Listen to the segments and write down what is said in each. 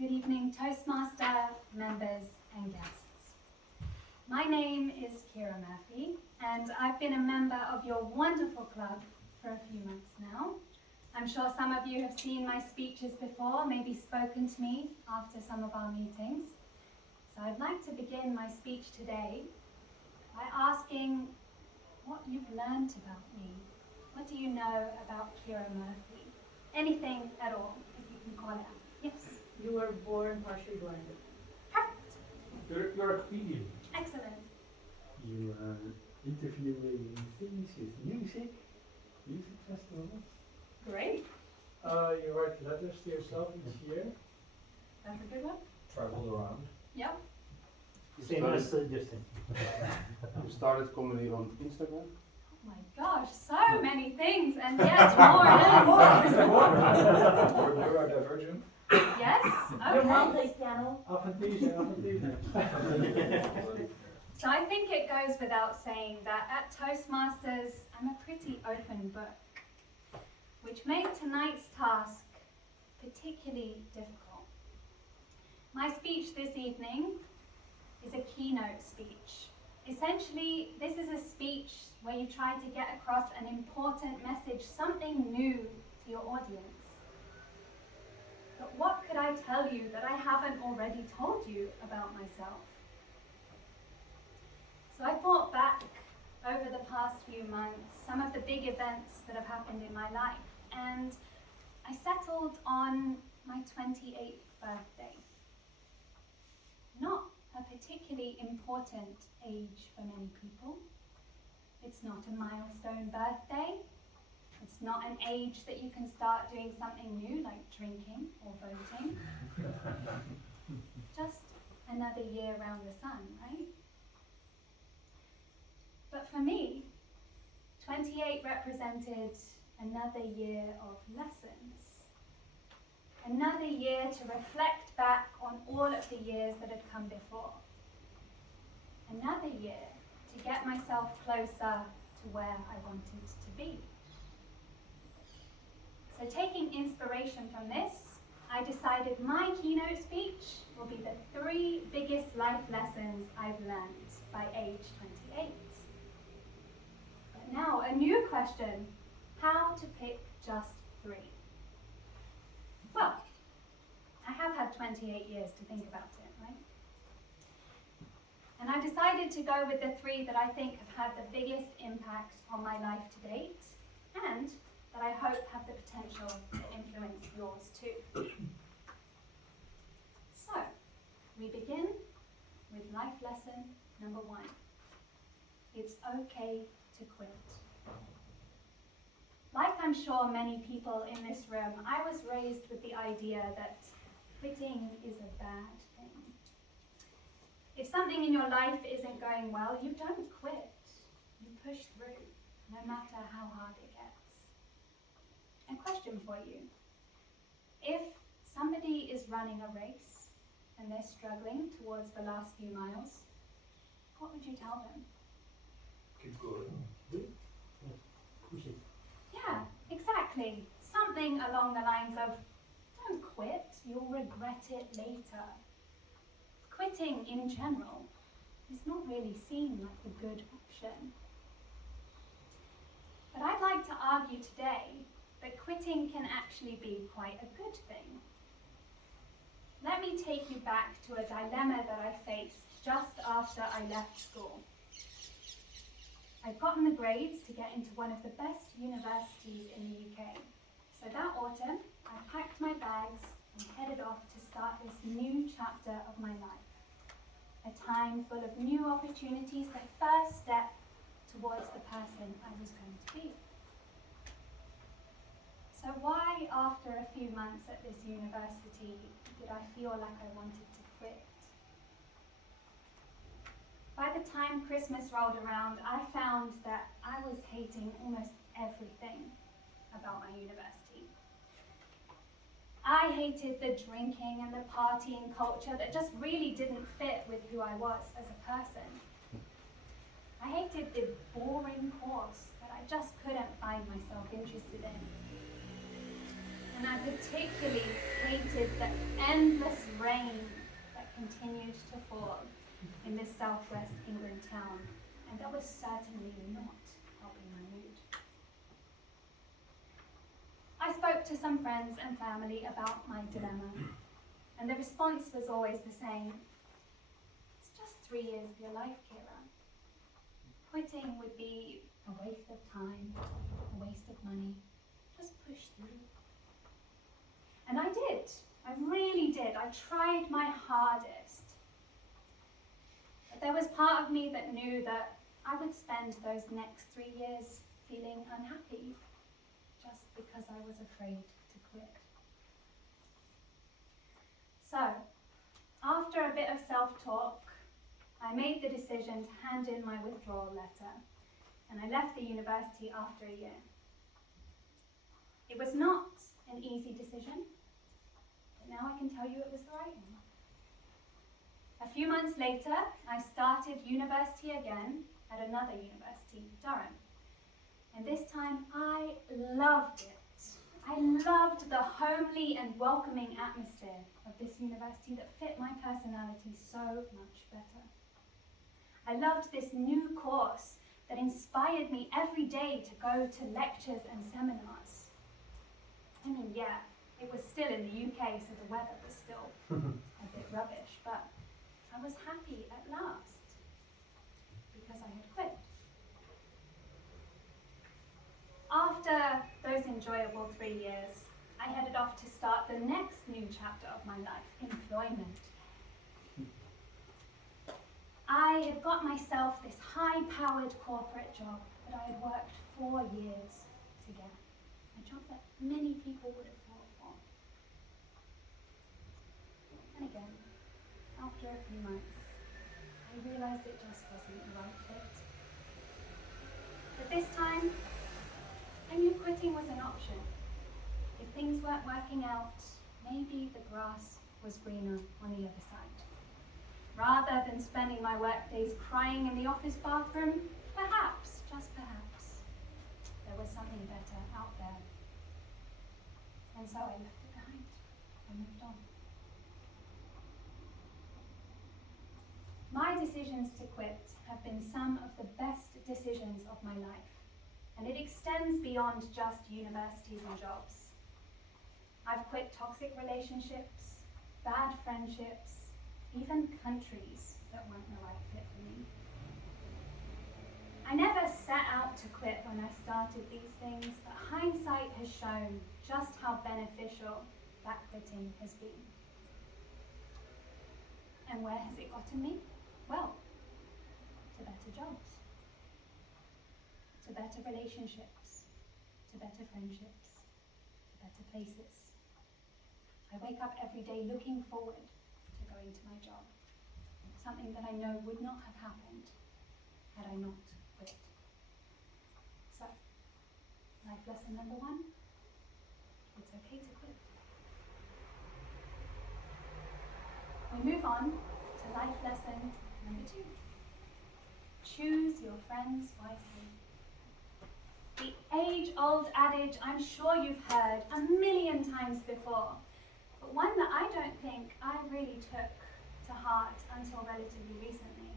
Good evening, Toastmaster members and guests. My name is Ciara Murphy, and I've been a member of your wonderful club for a few months now. I'm sure some of you have seen my speeches before, maybe spoken to me after some of our meetings. So I'd like to begin my speech today by asking what you've learned about me. What do you know about Ciara Murphy? Anything at all, if you can call it out. Yes? You were born partially blinded. Perfect. You're a comedian. Excellent. You are interviewing things with music festivals. Great. You write letters to yourself each year. That's a good one. Traveled around. Yep. Same as Justin. You started comedy on Instagram? Oh my gosh, so many things, and yet more and more. Neurodivergent. Yes? Your mom Okay. plays piano. Avontuur. So I think it goes without saying that at Toastmasters, I'm a pretty open book, which made tonight's task particularly difficult. My speech this evening is a keynote speech. Essentially, this is a speech where you try to get across an important message, something new to your audience. But what could I tell you that I haven't already told you about myself? So I thought back over the past few months, some of the big events that have happened in my life, and I settled on my 28th birthday. Not a particularly important age for many people. It's not a milestone birthday. It's not an age that you can start doing something new like drinking or voting. Just another year around the sun, right? But for me, 28 represented another year of lessons. Another year to reflect back on all of the years that had come before. Another year to get myself closer to where I wanted to be. So taking inspiration from this, I decided my keynote speech will be the 3 biggest life lessons I've learned by age 28. But now a new question, how to pick just 3? Well, I have had 28 years to think about it, right? And I decided to go with the 3 that I think have had the biggest impact on my life to date, and that I hope have the potential to influence yours too. So, we begin with life lesson number 1. It's okay to quit. Like I'm sure many people in this room, I was raised with the idea that quitting is a bad thing. If something in your life isn't going well, you don't quit. You push through, no matter how hard it gets. A question for you. If somebody is running a race and they're struggling towards the last few miles, what would you tell them? Keep going. Push it. Yeah, exactly. Something along the lines of, don't quit, you'll regret it later. Quitting in general is not really seen like a good option. But I'd like to argue today that quitting can actually be quite a good thing. Let me take you back to a dilemma that I faced just after I left school. I'd gotten the grades to get into one of the best universities in the UK. So that autumn, I packed my bags and headed off to start this new chapter of my life. A time full of new opportunities, the first step towards the person I was going to be. So why, after a few months at this university, did I feel like I wanted to quit? By the time Christmas rolled around, I found that I was hating almost everything about my university. I hated the drinking and the partying culture that just really didn't fit with who I was as a person. I hated the boring course that I just couldn't find myself interested in. and I particularly hated the endless rain that continued to fall in this southwest England town, and that was certainly not helping my mood. I spoke to some friends and family about my dilemma, and the response was always the same. It's just 3 years of your life, Ciara. Quitting would be a waste of time, a waste of money. Just push through. And I did. I really did. I tried my hardest. But there was part of me that knew that I would spend those next 3 years feeling unhappy just because I was afraid to quit. So, after a bit of self-talk, I made the decision to hand in my withdrawal letter, and I left the university after a year. It was not an easy decision, but now I can tell you it was the right one. A few months later, I started university again at another university, Durham. And this time I loved it. I loved the homely and welcoming atmosphere of this university that fit my personality so much better. I loved this new course that inspired me every day to go to lectures and seminars. I mean, yeah, it was still in the UK, so the weather was still a bit rubbish, but I was happy at last because I had quit. After those enjoyable 3 years, I headed off to start the next new chapter of my life, employment. I had got myself this high-powered corporate job that I had worked 4 years to get, a job that many people would have fought for. And again, after a few months, I realized it just wasn't the right fit. But this time, I knew quitting was an option. If things weren't working out, maybe the grass was greener on the other side. Rather than spending my work days crying in the office bathroom, perhaps, just perhaps, there was something better out there. And so I left it behind and moved on. My decisions to quit have been some of the best decisions of my life. And it extends beyond just universities and jobs. I've quit toxic relationships, bad friendships, even countries that weren't the right fit for me. I never set out to quit when I started these things, but hindsight has shown just how beneficial that quitting has been. And where has it gotten me? Well, to better jobs. To better relationships, to better friendships, to better places. I wake up every day looking forward to going to my job, something that I know would not have happened had I not quit. So, life lesson number 1, it's okay to quit. We move on to life lesson number 2. Choose your friends wisely. The age-old adage I'm sure you've heard a million times before, but one that I don't think I really took to heart until relatively recently.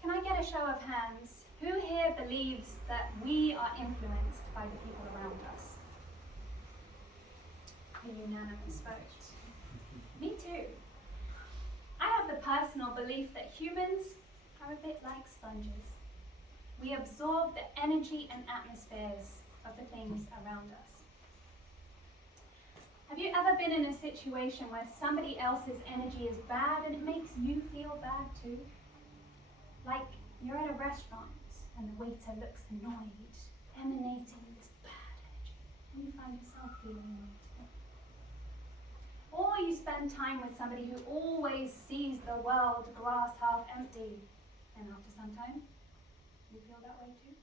Can I get a show of hands? Who here believes that we are influenced by the people around us? A unanimous vote. Me too. I have the personal belief that humans are a bit like sponges. We absorb the energy and atmospheres of the things around us. Have you ever been in a situation where somebody else's energy is bad and it makes you feel bad too? Like you're at a restaurant and the waiter looks annoyed, emanating this bad energy, and you find yourself feeling annoyed too. Or you spend time with somebody who always sees the world glass half empty, and after some time, you feel that way too?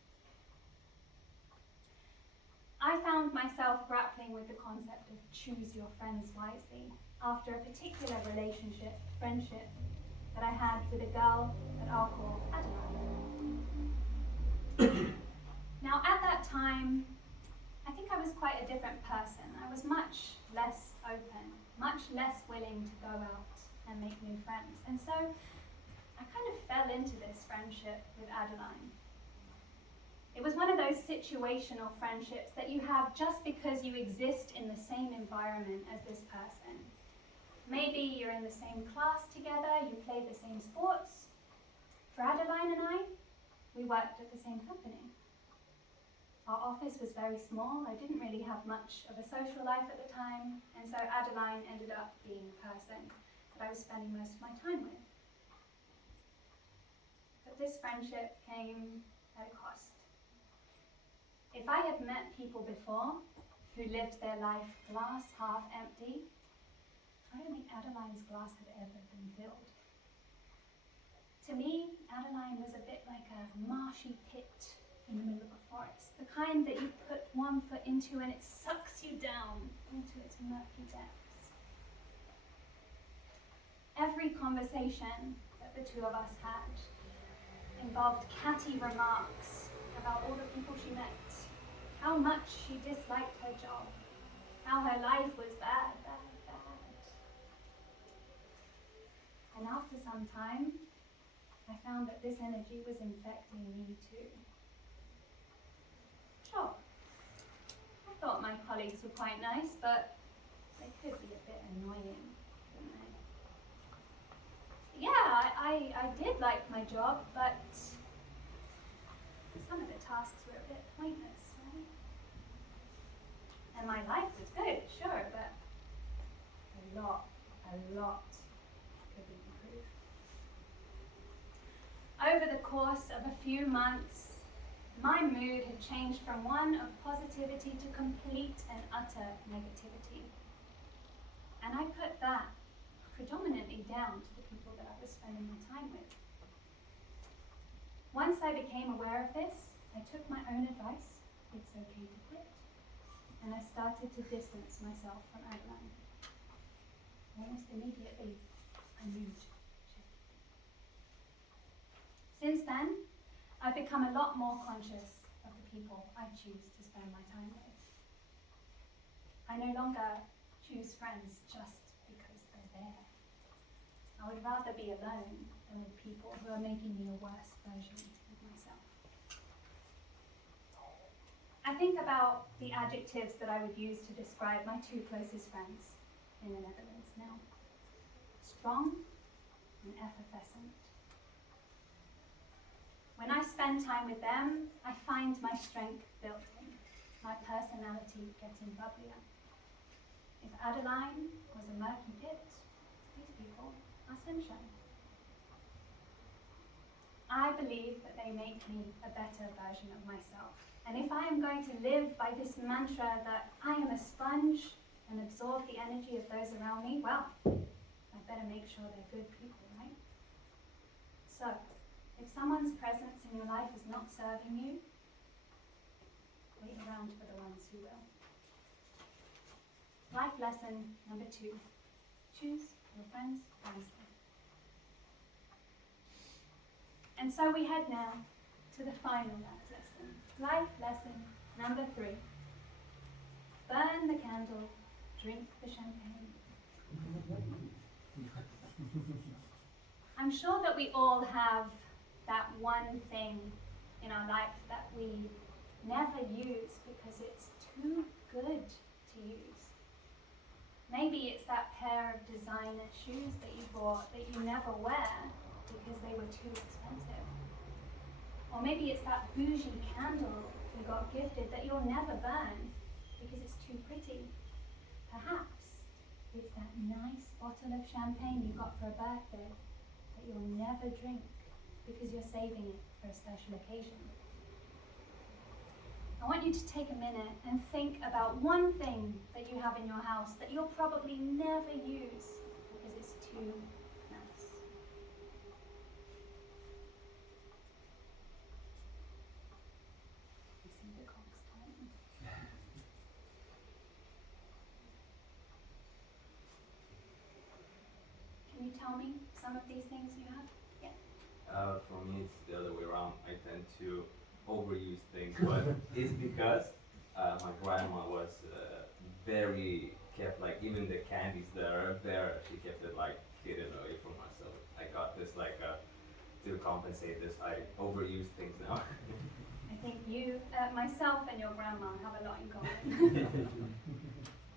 I found myself grappling with the concept of choose your friends wisely after a particular friendship that I had with a girl that I'll call Adeline. Now at that time, I think I was quite a different person. I was much less open, much less willing to go out and make new friends. And so I kind of fell into this friendship with Adeline. It was one of those situational friendships that you have just because you exist in the same environment as this person. Maybe you're in the same class together, you play the same sports. For Adeline and I, we worked at the same company. Our office was very small. I didn't really have much of a social life at the time, and so Adeline ended up being the person that I was spending most of my time with. But this friendship came at a cost. If I had met people before who lived their life glass half empty, I don't think Adeline's glass had ever been filled. To me, Adeline was a bit like a marshy pit in the middle of a forest, the kind that you put one foot into and it sucks you down into its murky depths. Every conversation that the two of us had involved catty remarks about all the people she met, how much she disliked her job, how her life was bad. And after some time, I found that this energy was infecting me too. Sure, I thought my colleagues were quite nice, but they could be a bit annoying, couldn't they? Yeah, I did like my job, but some of the tasks were a bit pointless, right? And my life was good, sure, but a lot could be improved. Over the course of a few months, my mood had changed from one of positivity to complete and utter negativity. And I put that predominantly down to the people that I was spending my time with. Once I became aware of this, I took my own advice, it's okay to quit, and I started to distance myself from Adeline. Almost immediately, my mood shifted. Since then, I've become a lot more conscious of the people I choose to spend my time with. I no longer choose friends just because they're there. I would rather be alone than with people who are making me a worse version of myself. I think about the adjectives that I would use to describe my two closest friends in the Netherlands now. Strong and effervescent. When I spend time with them, I find my strength built in, my personality getting bubblier. If Adeline was a murky pit, these people are sunshine. I believe that they make me a better version of myself. And if I am going to live by this mantra that I am a sponge and absorb the energy of those around me, well, I better make sure they're good people, right? So, if someone's presence in your life is not serving you, wait around for the ones who will. Life lesson number 2, choose your friends wisely. And so we head now to the final life lesson. Life lesson number 3. Burn the candle, drink the champagne. I'm sure that we all have that one thing in our life that we never use because it's too good to use. Maybe it's that pair of designer shoes that you bought that you never wear because they were too expensive. Or maybe it's that bougie candle you got gifted that you'll never burn because it's too pretty. Perhaps it's that nice bottle of champagne you got for a birthday that you'll never drink because you're saving it for a special occasion. I want you to take a minute and think about one thing that you have in your house that you'll probably never use because it's too nice. I see the cogs turning. Can you tell me some of these things you have? Yeah. For me, it's the other way around. I tend to overuse things, but it's because my grandma was very kept like even the candies that are there. She kept it like hidden away from us. So I got this like to compensate this. I overuse things now. I think you, myself and your grandma have a lot in common.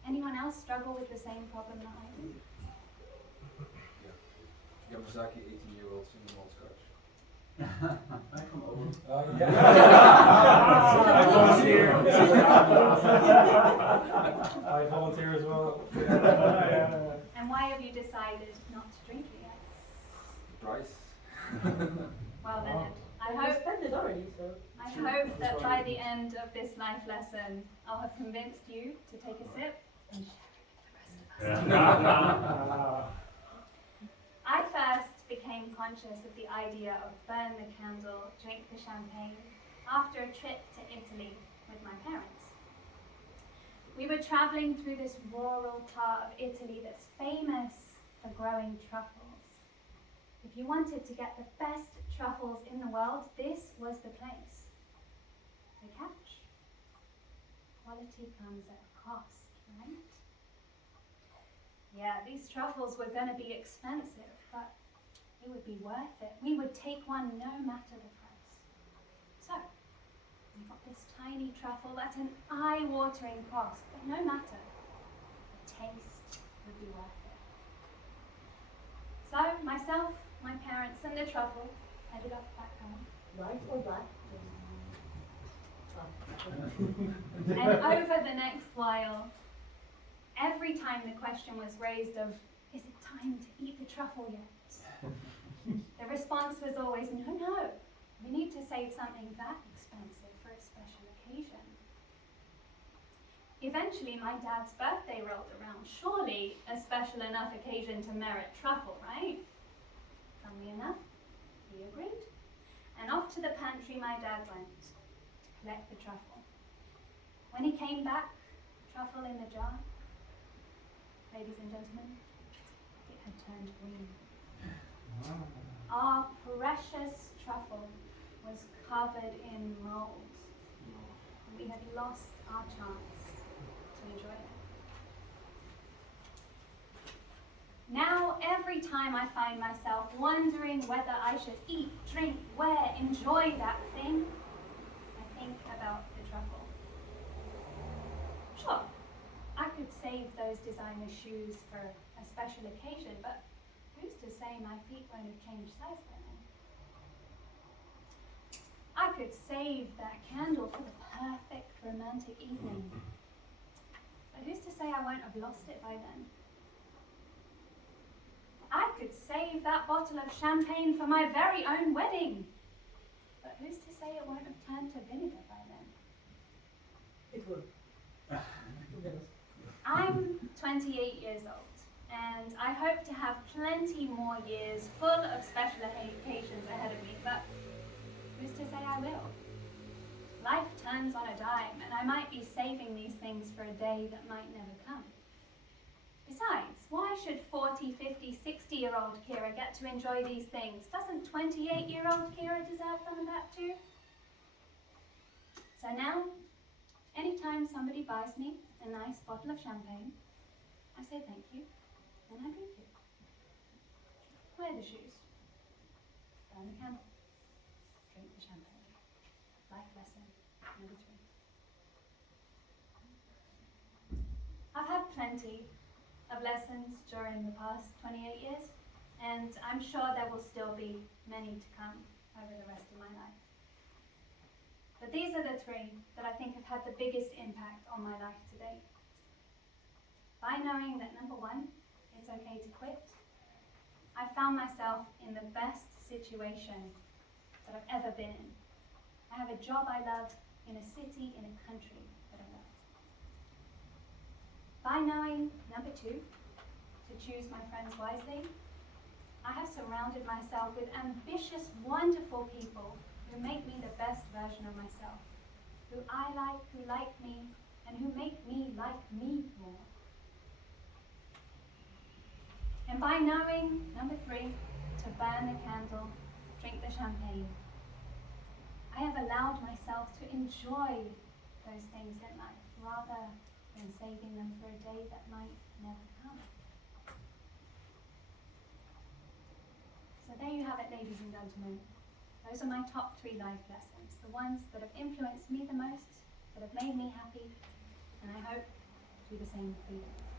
Anyone else struggle with the same problem that I do? Yamazaki, 18-year-old single malt scotch. I come over. I volunteer. I volunteer as well. And why have you decided not to drink it yet? Price. Well, Leonard, I You hope spent it already, so. I hope that by the end of this life lesson, I'll have convinced you to take a sip and share it with the rest of us. I first became conscious of the idea of burn the candle, drink the champagne after a trip to Italy with my parents. We were traveling through this rural part of Italy that's famous for growing truffles. If you wanted to get the best truffles in the world, this was the place. The catch: quality comes at a cost, right? Yeah, these truffles were going to be expensive, but it would be worth it. We would take one no matter the price. So, we got this tiny truffle at an eye-watering cost, but no matter, the taste would be worth it. So, myself, my parents, and the truffle headed up back home. White or black? And over the next while, every time the question was raised of, is it time to eat the truffle yet? The response was always, no, we need to save something that expensive for a special occasion. Eventually, my dad's birthday rolled around. Surely a special enough occasion to merit truffle, right? Funnily enough, he agreed. And off to the pantry my dad went to collect the truffle. When he came back, truffle in the jar, ladies and gentlemen, it had turned green. Our precious truffle was covered in mold. We had lost our chance to enjoy it. Now, every time I find myself wondering whether I should eat, drink, wear, enjoy that thing, I think about the truffle. Sure, I could save those designer shoes for a special occasion, but who's to say my feet won't have changed size by then? I could save that candle for the perfect romantic evening, but who's to say I won't have lost it by then? I could save that bottle of champagne for my very own wedding, but who's to say it won't have turned to vinegar by then? It will. I'm 28 years old, and I hope to have plenty more years full of special occasions ahead of me, but who's to say I will? Life turns on a dime, and I might be saving these things for a day that might never come. Besides, why should 40, 50, 60-year-old Ciara get to enjoy these things? Doesn't 28-year-old Ciara deserve some of that too? So now, anytime somebody buys me a nice bottle of champagne, I say thank you, and I drink it. Wear the shoes, burn the candle, drink the champagne. Life lesson number 3. I've had plenty of lessons during the past 28 years, and I'm sure there will still be many to come over the rest of my life. But these are the 3 that I think have had the biggest impact on my life to date. By knowing that number 1, it's okay to quit, I found myself in the best situation that I've ever been in. I have a job I love in a city, in a country that I love. By knowing, number 2, to choose my friends wisely, I have surrounded myself with ambitious, wonderful people who make me the best version of myself, who I like, who like me, and who make me like me more. And by knowing, number 3, to burn the candle, drink the champagne, I have allowed myself to enjoy those things in life rather than saving them for a day that might never come. So there you have it, ladies and gentlemen. Those are my top 3 life lessons, the ones that have influenced me the most, that have made me happy, and I hope to do the same for you.